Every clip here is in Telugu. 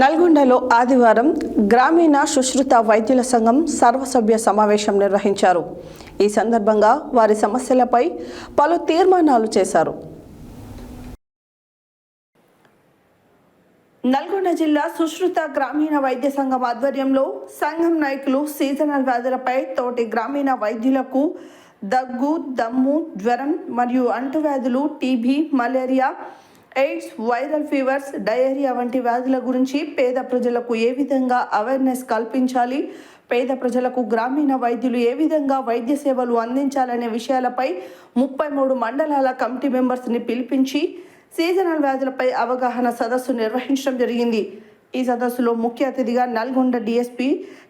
నల్గొండలో ఆదివారం గ్రామీణ సుశ్రుత వైద్యుల సంఘం సర్వసభ్య సమావేశం నిర్వహించారు. ఈ సందర్భంగా వారి సమస్యలపై పలు తీర్మానాలు చేశారు. నల్గొండ జిల్లా సుశ్రుత గ్రామీణ వైద్య సంఘం ఆధ్వర్యంలో సంఘం నాయకులు సీజనల్ వ్యాధులపై తోటి గ్రామీణ వైద్యులకు దగ్గు, దమ్ము, జ్వరం మరియు అంటువ్యాధులు, TB, malaria, AIDS, viral fevers, diarrhoea వంటి వ్యాధుల గురించి పేద ప్రజలకు ఏ విధంగా అవేర్నెస్ కల్పించాలి, పేద ప్రజలకు గ్రామీణ వైద్యులు ఏ విధంగా వైద్య సేవలు అందించాలనే విషయాలపై 33 మండలాల కమిటీ మెంబర్స్ని పిలిపించి సీజనల్ వ్యాధులపై అవగాహన సదస్సు నిర్వహించడం జరిగింది. ఈ సదస్సులో ముఖ్య అతిథిగా నల్గొండ డీఎస్పీ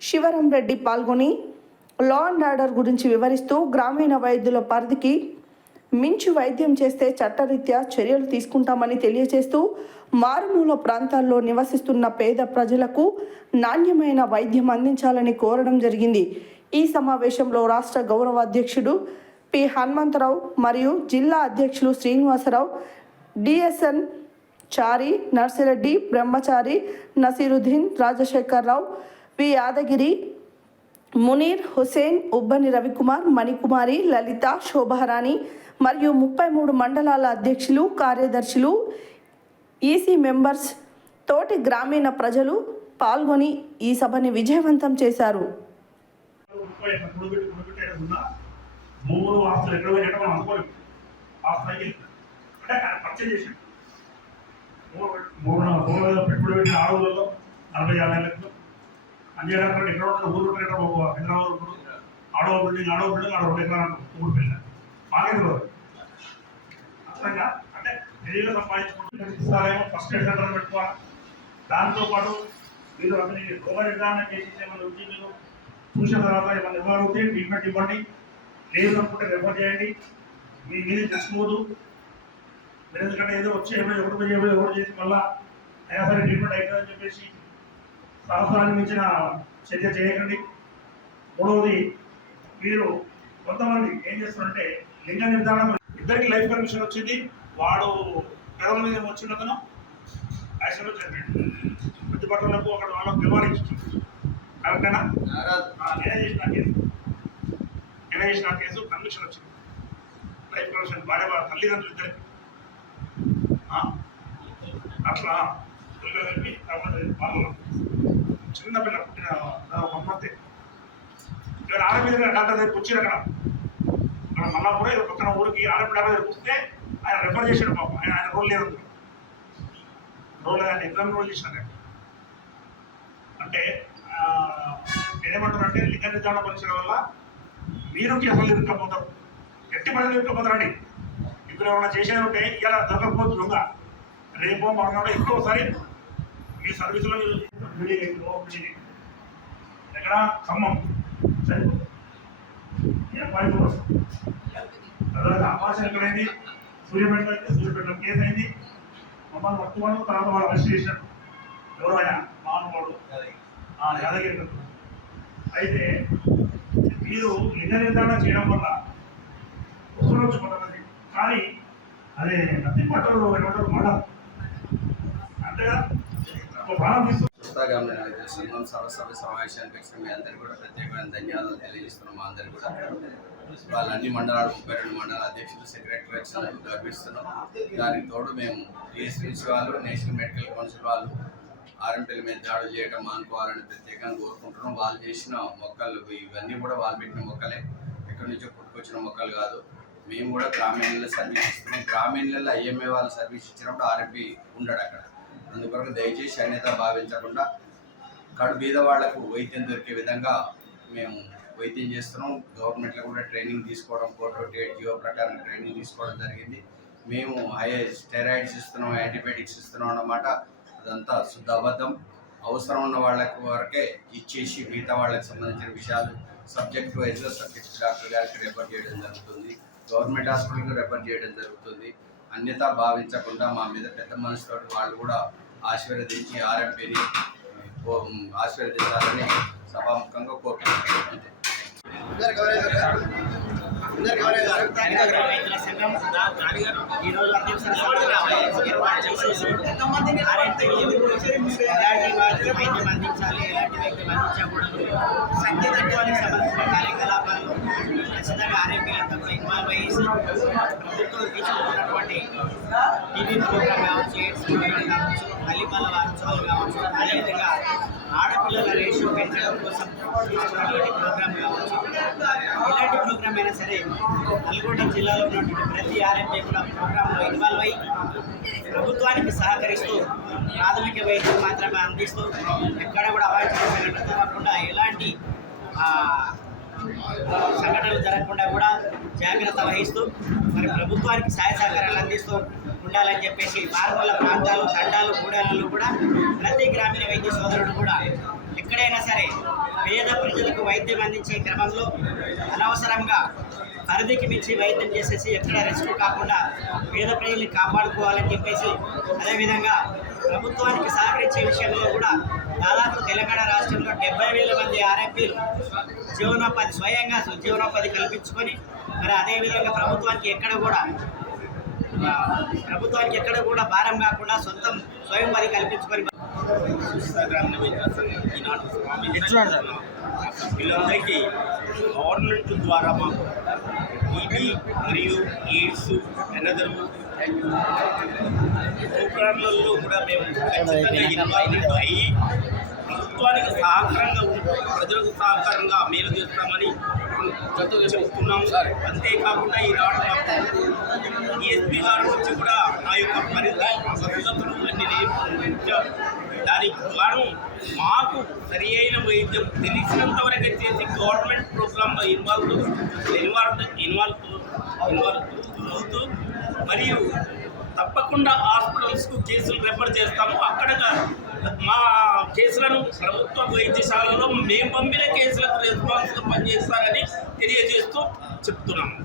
శివరాం రెడ్డి పాల్గొని లా అండ్ ఆర్డర్ గురించి వివరిస్తూ గ్రామీణ వైద్యుల పరిధికి మించి వైద్యం చేస్తే చట్టరీత్యా చర్యలు తీసుకుంటామని తెలియజేస్తూ మారుమూల ప్రాంతాల్లో నివసిస్తున్న పేద ప్రజలకు నాణ్యమైన వైద్యం అందించాలని కోరడం జరిగింది. ఈ సమావేశంలో రాష్ట్ర గౌరవ అధ్యక్షుడు పి హనుమంతరావు మరియు జిల్లా అధ్యక్షులు శ్రీనివాసరావు, డిఎస్ఎన్ చారి, నర్సిరెడ్డి, బ్రహ్మచారి, నసీరుద్దీన్, రాజశేఖరరావు, వి యాదగిరి, మునీర్ హుసేన్, ఉబ్బని రవికుమార్, మణికుమారి, లలిత, శోభారాణి మరియు 33 మండలాల అధ్యక్షులు, కార్యదర్శులు, ఈసీ మెంబర్స్, తోటి గ్రామీణ ప్రజలు పాల్గొని ఈ సభని విజయవంతం చేశారు. అంటే ఢిల్లీలో సంపాదించుకుంటారేమో ఫస్ట్ ఎయిడ్ సెంటర్ పెట్టుకోవాలి. దాంతోపాటు మీరు అతని రోగ నిర్ధారణ చేసి ఏమైనా వచ్చి మీరు చూసిన తర్వాత ఏమైనా ఇవ్వగలిగితే ట్రీట్మెంట్ ఇవ్వండి, లేదు అనుకుంటే రెఫర్ చేయండి. మీ మీద తెచ్చుకోవద్దు. మీరు ఎందుకంటే ఏదో వచ్చి ఎవరు చేసి మళ్ళా అయినా సరే ట్రీట్మెంట్ అవుతుందని చెప్పేసి సంవత్సరానికి మించిన చర్య చేయకండి. మూడవది, మీరు కొంతమంది ఏం చేస్తారంటే లింగ నిర్ధారణ, ఇద్దరికి లైఫ్ కమిషన్ వచ్చింది, వాడు పెదవుల మీద వచ్చిన అతను యాక్సిడెంట్ చనిపోయాడు. ప్రతిపక్షులకు అక్కడ వాళ్ళకు పిలవాలి. కరెక్టేనా? నేనే చేసిన కేసు కమిషన్ వచ్చింది. లైఫ్ కమిషన్ భార్య తల్లిదండ్రులు ఇద్దరికి అట్లా కలిపి వాళ్ళు చిన్నపిల్ల పుట్టిన మధ్య ఆడపిల్ల డాక్టర్ దగ్గరికి వచ్చి అక్కడ మళ్ళా కూడా పక్కన ఊరికి ఆడపిల్ల డాక్టర్ దగ్గరికి వస్తే ఆయన రెఫర్ చేశాడు. పాపం ఆయన రోల్ లేదు, రోల్ లేదంటే ఎగ్జామ్ రోల్ చేసినాడు. అంటే నేనేమంటానంటే లింగ నిర్ధారణ పరీక్షల వల్ల మీరుకి అసలు ఇరుక్కపోతారు, ఎట్టి ప్రజలు ఇరుక్కపోతారండి. ఇప్పుడు ఏమైనా చేసేది ఉంటే ఇలా దొరకకపోతుంది దొంగ, రేపో మనం ఎక్కువసారి మీ సర్వీసులో ఎక్కడ ఖమ్మం సరిపోతుంది. తర్వాత అపార్షన్ ఎక్కడైంది, సూర్యపేట అయితే సూర్యపేటలో కేసు అయింది. మమ్మల్ని పట్టుకోవడం తర్వాత వాళ్ళు అరెస్ట్ చేసినట్టు ఎవరైనా మానవాడు యాదగిరి. అయితే మీరు లింగ నిర్ధారణ చేయడం వల్ల వస్తున్నది, కానీ అదే నది పట్టలు ఏమంటారు మాట అంతేగా ప్రాణం తీసు. సంఘం సర్వసభ్య సమావేశానికి వచ్చిన మీ అందరికీ కూడా ప్రత్యేకమైన ధన్యవాదాలు తెలియజేస్తున్నాం. మా అందరికీ కూడా వాళ్ళు అన్ని మండలాలు 32 మండల అధ్యక్షులు, సెక్రటరీ వచ్చినందుకు గర్విస్తున్నాం. దానికి తోడు మేము టీఎస్పీసీ వాళ్ళు, నేషనల్ మెడికల్ కౌన్సిల్ వాళ్ళు ఆర్ఎంపీల మీద దాడులు చేయడం మానుకోవాలని ప్రత్యేకంగా కోరుకుంటున్నాం. వాళ్ళు చేసిన మొక్కలు ఇవన్నీ కూడా వాళ్ళు పెట్టిన మొక్కలే, ఎక్కడి నుంచో పుట్టుకొచ్చిన మొక్కలు కాదు. మేము కూడా గ్రామీణలో సర్వీస్ ఇస్తున్నాం. గ్రామీణలలో ఐఎంఏ వాళ్ళు సర్వీస్ ఇచ్చినప్పుడు ఆర్ఎంపీ ఉండడు అక్కడ. అందుకొరకు దయచేసి అన్యత భావించకుండా కడు బీద వాళ్లకు వైద్యం దొరికే విధంగా మేము వైద్యం చేస్తున్నాం. గవర్నమెంట్లో కూడా ట్రైనింగ్ తీసుకోవడం, 428 జియో ప్రకారం ట్రైనింగ్ తీసుకోవడం జరిగింది. మేము స్టెరాయిడ్స్ ఇస్తున్నాం, యాంటీబయాటిక్స్ ఇస్తున్నాం అన్నమాట. అదంతా శుద్ధ అబద్ధం. అవసరం ఉన్న వాళ్ళకి వరకే ఇచ్చేసి మిగతా వాళ్ళకి సంబంధించిన విషయాలు సబ్జెక్ట్ వైజ్గా సబ్జెక్ట్ డాక్టర్ గారికి రెఫర్ చేయడం జరుగుతుంది, గవర్నమెంట్ హాస్పిటల్కి రెఫర్ చేయడం జరుగుతుంది. అన్యత భావించకుండా మా మీద పెద్ద మనసుతో వాళ్ళు కూడా ఆశీర్వదించి ఆర్ఎంపీని ఆశీర్వదించాలని సభాముఖంగా కోరుకుంటున్నాను. ఈరోజు అందించకూడదు. సత్యదత్వానికి సంబంధించిన కార్యకలాపాలు ఖచ్చితంగా ఆర్ఎంపీలంతా కూడా ఇన్వాల్వ్ అయ్యేసి ప్రభుత్వం తీసుకుంటున్నటువంటి టీవీ ప్రోగ్రామ్ కావచ్చు, ఎయిడ్స్ ప్రోగ్రామ్ కావచ్చు, తల్లిపాల వారోత్సవాలు కావచ్చు, అదేవిధంగా ఆడపిల్లల రేషియో పెంచడం కోసం తీసుకున్నటువంటి ప్రోగ్రామ్ కావచ్చు, ఎలాంటి ప్రోగ్రామ్ అయినా సరే నల్గొండ జిల్లాలో ఉన్నటువంటి ప్రతి ఆర్ఎంపీ కూడా ప్రోగ్రాంలో ఇన్వాల్వ్ అయ్యి ప్రభుత్వానికి సహకరిస్తూ ప్రాథమిక వైద్యం మాత్రమే అందిస్తూ ఎక్కడ కూడా అవాంఛనీయ జరగకుండా ఎలాంటి సంఘటనలు జరగకుండా కూడా జాగ్రత్త వహిస్తూ మరి ప్రభుత్వానికి సహాయ సహకారాలు అందిస్తూ ఉండాలని చెప్పేసి మారుమూల ప్రాంతాలు, తండాలు, గూడాలలో కూడా ప్రతి గ్రామీణ వైద్య సోదరుడు కూడా ఎక్కడైనా సరే పేద ప్రజలకు వైద్యం అందించే క్రమంలో అనవసరంగా పరిధికి మించి వైద్యం చేసేసి ఎక్కడ రిస్క్ కాకుండా పేద ప్రజల్ని కాపాడుకోవాలని చెప్పేసి, అదేవిధంగా ప్రభుత్వానికి సహకరించే విషయంలో కూడా దాదాపు తెలంగాణ రాష్ట్రంలో 70,000 మంది ఆర్ఎంపీలు స్వయంగా జీవనోపాధి కల్పించుకొని మరి అదేవిధంగా ప్రభుత్వానికి ఎక్కడ కూడా భారం కాకుండా స్వయం ఉపాధి కల్పించుకొని వీళ్ళందరికీ గవర్నమెంట్ ద్వారా మాకు టీబీ మరియు ఎయిడ్స్ ఎర్రదరువు ప్రోగ్రాంలలో కూడా మేము ఖచ్చితంగా ఇన్వాల్వ్మెంట్ అయ్యి ప్రభుత్వానికి సహకారంగా ఉంటూ ప్రజలకు సహకారంగా మేలు చేస్తామని చెప్తున్నాం. అంతేకాకుండా ఈనాడు ఈఎస్పీ గారి నుంచి కూడా ఆ యొక్క పద్ధతులు అన్ని నేర్పించారు. దానికి గాను మాకు సరి అయిన వైద్యం తెలిసినంత వరకు చేసి గవర్నమెంట్ ప్రోగ్రాంలో ఇన్వాల్వ్ అవుతూ మరియు తప్పకుండా హాస్పిటల్స్కు కేసులు రెఫర్ చేస్తాము. అక్కడ మా కేసులను ప్రభుత్వ వైద్యశాలలో మేము పంపిన కేసులకు రెస్పాన్స్గా పనిచేస్తారని తెలియజేస్తూ చెప్తున్నాము.